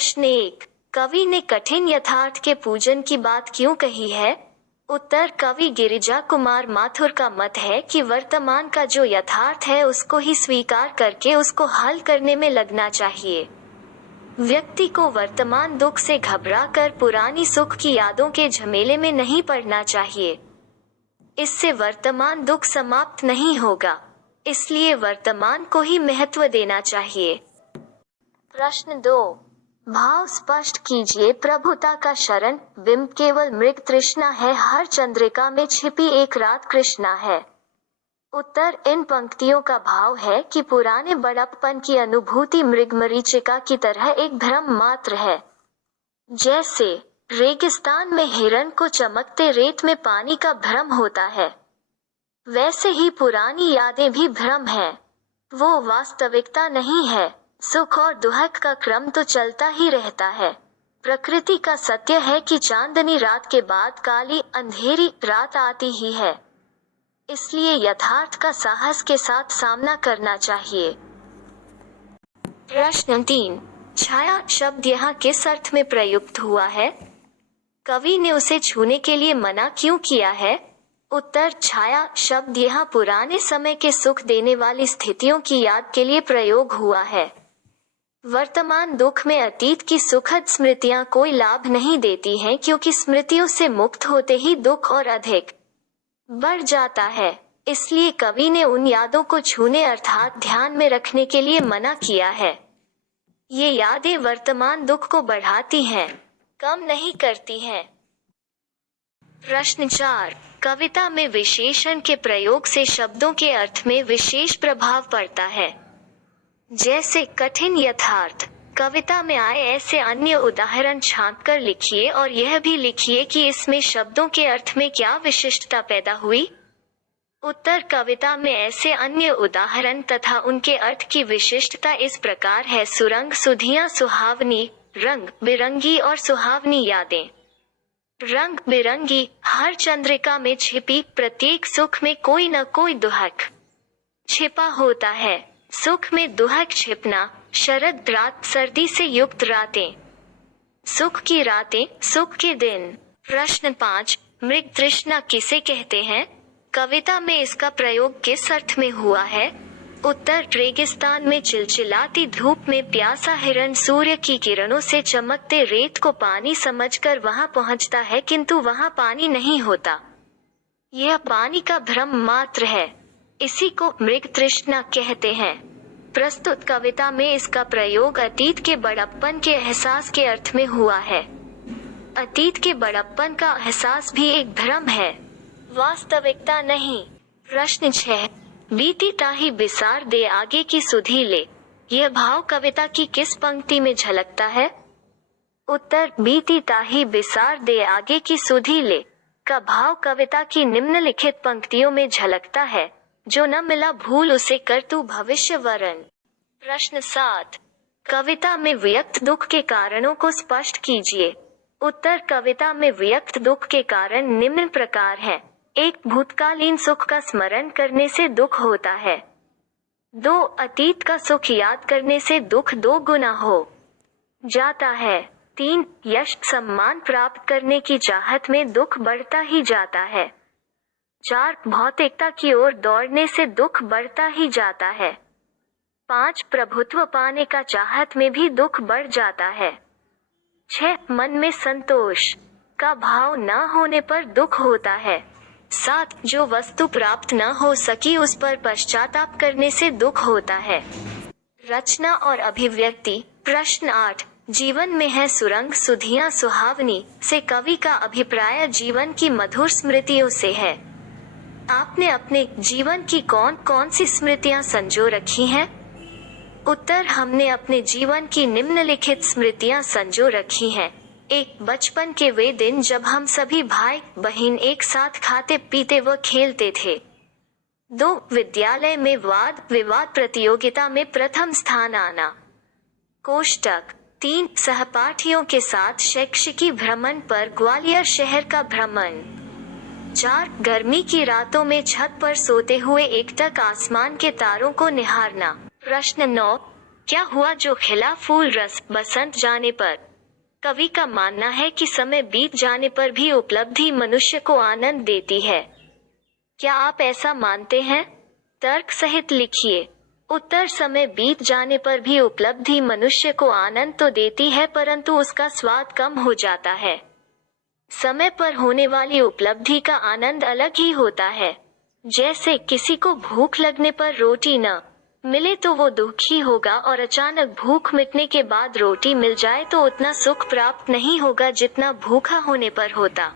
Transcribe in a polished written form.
प्रश्न 1। कवि ने कठिन यथार्थ के पूजन की बात क्यों कही है? उत्तर। कवि गिरिजा कुमार माथुर का मत है कि वर्तमान का जो यथार्थ है उसको ही स्वीकार करके उसको हल करने में लगना चाहिए। व्यक्ति को वर्तमान दुख से घबराकर पुरानी सुख की यादों के झमेले में नहीं पड़ना चाहिए। इससे वर्तमान दुख समाप्त नहीं होगा, इसलिए वर्तमान को ही महत्व देना चाहिए। प्रश्न 2। भाव स्पष्ट कीजिए। प्रभुता का शरण बिंब केवल मृग तृष्णा है, हर चंद्रिका में छिपी एक रात कृष्णा है। उत्तर। इन पंक्तियों का भाव है कि पुराने बड़प्पन की अनुभूति मृगमरीचिका की तरह एक भ्रम मात्र है। जैसे रेगिस्तान में हिरण को चमकते रेत में पानी का भ्रम होता है, वैसे ही पुरानी यादें भी भ्रम हैं। वो वास्तविकता नहीं है। सुख और दुख का क्रम तो चलता ही रहता है। प्रकृति का सत्य है कि चांदनी रात के बाद काली अंधेरी रात आती ही है। इसलिए यथार्थ का साहस के साथ सामना करना चाहिए। प्रश्न 3। छाया शब्द यहाँ किस अर्थ में प्रयुक्त हुआ है? कवि ने उसे छूने के लिए मना क्यों किया है? उत्तर। छाया शब्द यहाँ पुराने समय के सुख देने वाली स्थितियों की याद के लिए प्रयोग हुआ है। वर्तमान दुख में अतीत की सुखद स्मृतियां कोई लाभ नहीं देती हैं, क्योंकि स्मृतियों से मुक्त होते ही दुख और अधिक बढ़ जाता है। इसलिए कवि ने उन यादों को छूने अर्थात ध्यान में रखने के लिए मना किया है। ये यादें वर्तमान दुख को बढ़ाती हैं, कम नहीं करती हैं। प्रश्न 4। कविता में विशेषण के प्रयोग से शब्दों के अर्थ में विशेष प्रभाव पड़ता है। जैसे कठिन यथार्थ। कविता में आए ऐसे अन्य उदाहरण छांट कर लिखिए और यह भी लिखिए कि इसमें शब्दों के अर्थ में क्या विशिष्टता पैदा हुई। उत्तर। कविता में ऐसे अन्य उदाहरण तथा उनके अर्थ की विशिष्टता इस प्रकार है। सुरंग, सुधियां, सुहावनी, रंग बिरंगी और सुहावनी यादें। रंग बिरंगी। हर चंद्रिका में छिपी प्रत्येक सुख में कोई न कोई दुख छिपा होता है। सुख में दुख छिपना। शरद रात, सर्दी से युक्त रातें। सुख की रातें, सुख के दिन। प्रश्न 5। मृग तृष्णा किसे कहते हैं? कविता में इसका प्रयोग किस अर्थ में हुआ है? उत्तर। रेगिस्तान में चिलचिलाती धूप में प्यासा हिरण सूर्य की किरणों से चमकते रेत को पानी समझकर वहां पहुंचता है, किंतु वहां पानी नहीं होता। यह पानी का भ्रम मात्र है। इसी को मृग तृष्णा कहते हैं। प्रस्तुत कविता में इसका प्रयोग अतीत के बड़प्पन के एहसास के अर्थ में हुआ है। अतीत के बड़प्पन का एहसास भी एक भ्रम है, वास्तविकता नहीं। प्रश्न 6। बीती ताही बिसार दे आगे की सुधि ले। यह भाव कविता की किस पंक्ति में झलकता है? उत्तर। बीती ताही बिसार दे आगे की सुधि ले का भाव कविता की निम्नलिखित पंक्तियों में झलकता है। जो न मिला भूल उसे कर तू भविष्य वरण। प्रश्न 7। कविता में व्यक्त दुख के कारणों को स्पष्ट कीजिए। उत्तर। कविता में व्यक्त दुख के कारण निम्न प्रकार हैं। 1। भूतकालीन सुख का स्मरण करने से दुख होता है। 2। अतीत का सुख याद करने से दुख 2 गुना हो जाता है। 3। यश सम्मान प्राप्त करने की चाहत में दुख बढ़ता ही जाता है। 4। भौतिकता की ओर दौड़ने से दुख बढ़ता ही जाता है। 5। प्रभुत्व पाने का चाहत में भी दुख बढ़ जाता है। 6। मन में संतोष का भाव न होने पर दुख होता है। 7। जो वस्तु प्राप्त न हो सकी उस पर पश्चाताप करने से दुख होता है। रचना और अभिव्यक्ति। प्रश्न 8। जीवन में है सुरंग, सुधियां, सुहावनी से कवि का अभिप्राय जीवन की मधुर स्मृतियों से है। आपने अपने जीवन की कौन कौन सी स्मृतियां संजो रखी हैं? उत्तर। हमने अपने जीवन की निम्नलिखित स्मृतियां संजो रखी हैं। 1। बचपन के वे दिन जब हम सभी भाई बहन एक साथ खाते पीते व खेलते थे। 2। विद्यालय में वाद विवाद प्रतियोगिता में प्रथम स्थान आना। कोष्टक। 3। सहपाठियों के साथ शैक्षिकी भ्रमण पर ग्वालियर शहर का भ्रमण। 4। गर्मी की रातों में छत पर सोते हुए एकटक आसमान के तारों को निहारना। प्रश्न 9। क्या हुआ जो खिला फूल रस बसंत जाने पर। कवि का मानना है कि समय बीत जाने पर भी उपलब्धि मनुष्य को आनंद देती है। क्या आप ऐसा मानते हैं? तर्क सहित लिखिए। उत्तर समय बीत जाने पर भी उपलब्धि मनुष्य को आनंद तो देती है परंतु उसका स्वाद कम हो जाता है। समय पर होने वाली उपलब्धि का आनंद अलग ही होता है। जैसे किसी को भूख लगने पर रोटी न मिले तो वो दुखी होगा और अचानक भूख मिटने के बाद रोटी मिल जाए तो उतना सुख प्राप्त नहीं होगा जितना भूखा होने पर होता।